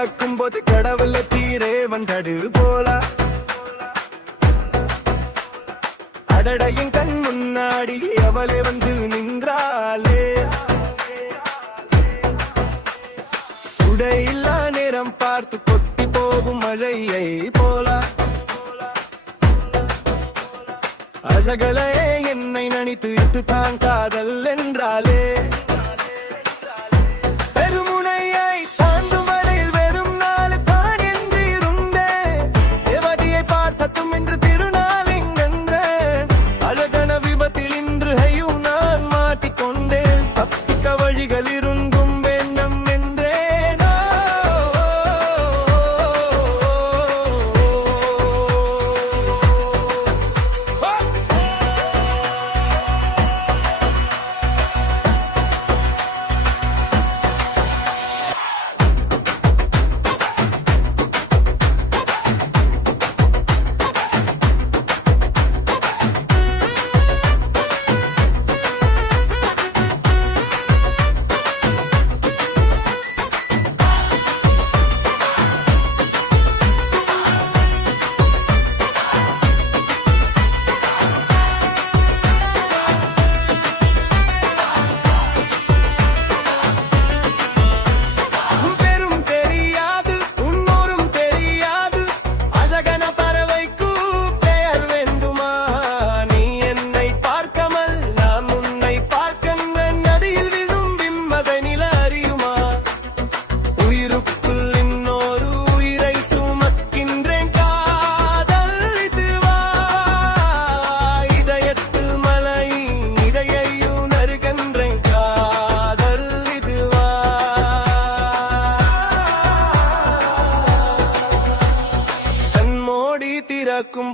திறக்கும் போது கடவுள தீரே வந்தது போல அடடையின் கண் முன்னாடி அவளே வந்து நின்றாளே உடையில்லா நேரம் பார்த்து கொட்டி போகும் மழையை போல அழகலே என்னை நினைத்து இட்டு தான் காதல் என்றாலே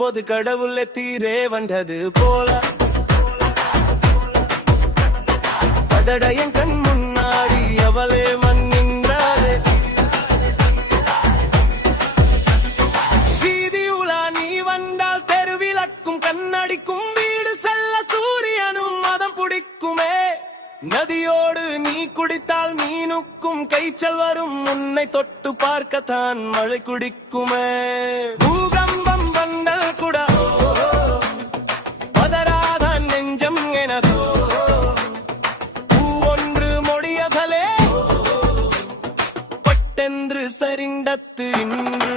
போது கடவுள தீரே வந்தது போல அடடையின் கண் முன்னாடி அவளே மன்னின்றாளே வீதி உலா நீ வந்தால் தெருவிளக்கும் கண்ணடிக்கும் வீடு செல்ல சூரியனும் மதம் பிடிக்குமே நதியோடு நீ குடித்தால் மீனுக்கும் கைச்சல் வரும் உன்னை தொட்டு பார்க்கத்தான் மழை குடிக்குமே பூகம்பம் வந்தல் கூட பதராதான் நெஞ்சம் எனதோ பூ ஒன்று மொழியகலே பட்டென்று சரிந்தத்து இன்று